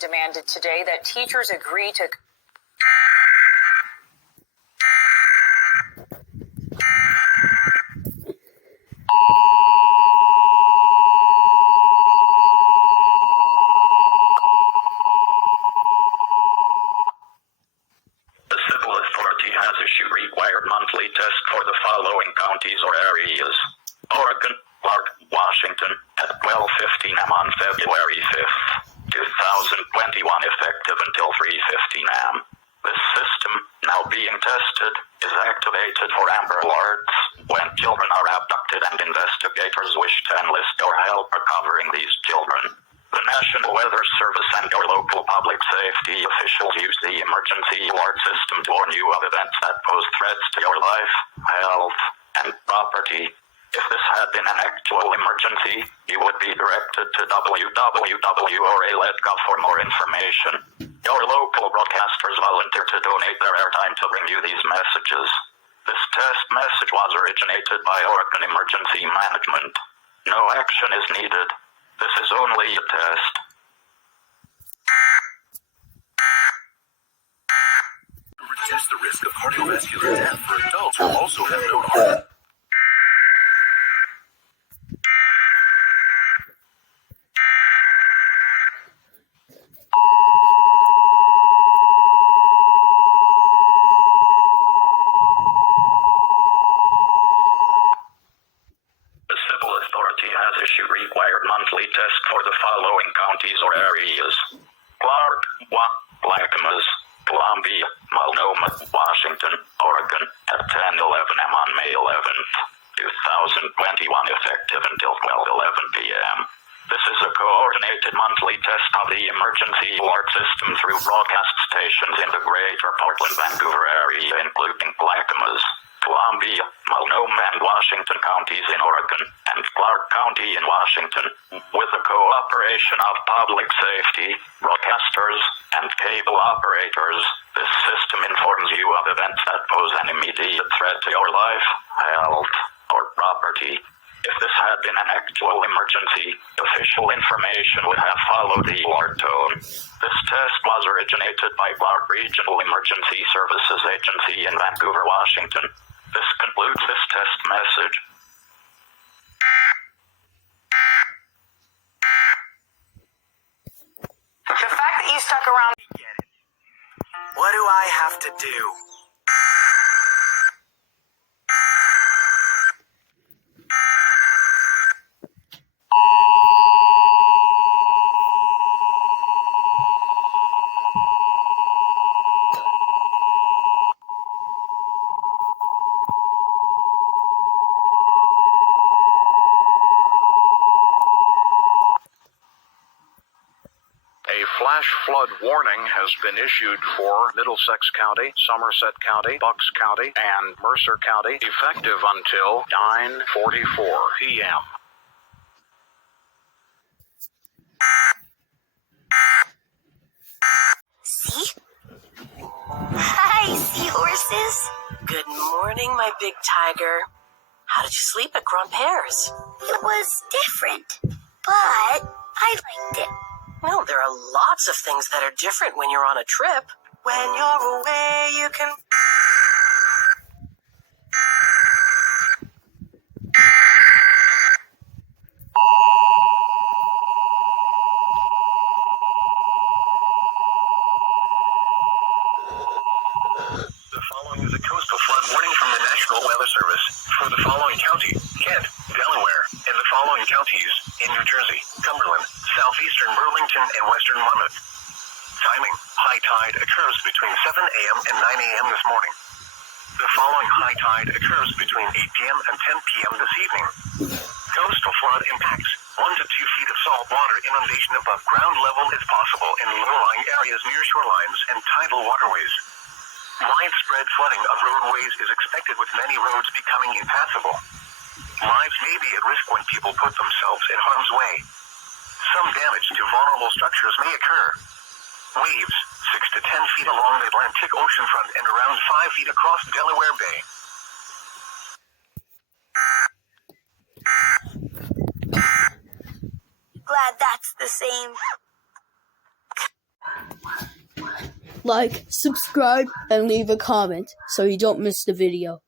demanded today that teachers agree to The civil authority has issued required monthly tests for the following counties or areas: Oregon, Clark, Washington, at 12:15 am on February 5th, 2021, effective until 3:15 am. This system, now being tested, is activated for Amber Alerts when children are abducted and investigators wish to enlist or help recovering these children. The National Weather Service and your local public safety officials use the emergency alert system to warn you of events that pose threats to your life, health, and property. If this had been an actual emergency, you would be directed to www.ora.gov for more information. Your local broadcasters volunteer to donate their airtime to bring you these messages. This test message was originated by Oregon Emergency Management. No action is needed. This is only a test. To reduce the risk of cardiovascular death for adults who also have known heart. The civil authority has issued required monthly tests for the following counties or areas: Clark, Clackamas, Columbia, Multnomah, Washington, Oregon, at 10:11 am on May 11th, 2021, effective until 12:11 p.m. This is a coordinated monthly test of the emergency alert system through broadcast stations in the greater Portland-Vancouver area, including Clackamas, Columbia, Multnomah, and Washington counties in Oregon, and Clark County in Washington, with the cooperation of public safety, broadcasters, and cable operators. This system informs you of events that pose an immediate threat to your life, health, or property. If this had been an actual emergency, official information would have followed the alert tone. This test was originated by Clark Regional Emergency Services Agency in Vancouver, Washington. This concludes this test message. the fact that you stuck around. What do I have to do? A flash flood warning has been issued for Middlesex County, Somerset County, Bucks County, and Mercer County, effective until 9:44 p.m. See? Hi, seahorses. Good morning, my big tiger. How did you sleep at Grandpere's? It was different, but I liked it. Well, there are lots of things that are different when you're on a trip. When you're away, you can... The following is a coastal flood warning from the National Weather Service for the following county: Kent, Delaware, and the following counties in New Jersey: Cumberland, southeastern Burlington, and western Monmouth. Timing: high tide occurs between 7 a.m. and 9 a.m. this morning. The following high tide occurs between 8 p.m. and 10 p.m. this evening. Coastal flood impacts: 1 to 2 feet of salt water inundation above ground level is possible in low-lying areas near shorelines and tidal waterways. Widespread flooding of roadways is expected, with many roads becoming impassable. Lives may be at risk when people put themselves in harm's way. Some damage to vulnerable structures may occur. Waves 6 to 10 feet along the Atlantic Ocean front and around 5 feet across Delaware Bay. Glad that's the same. like, subscribe, and leave a comment so you don't miss the video.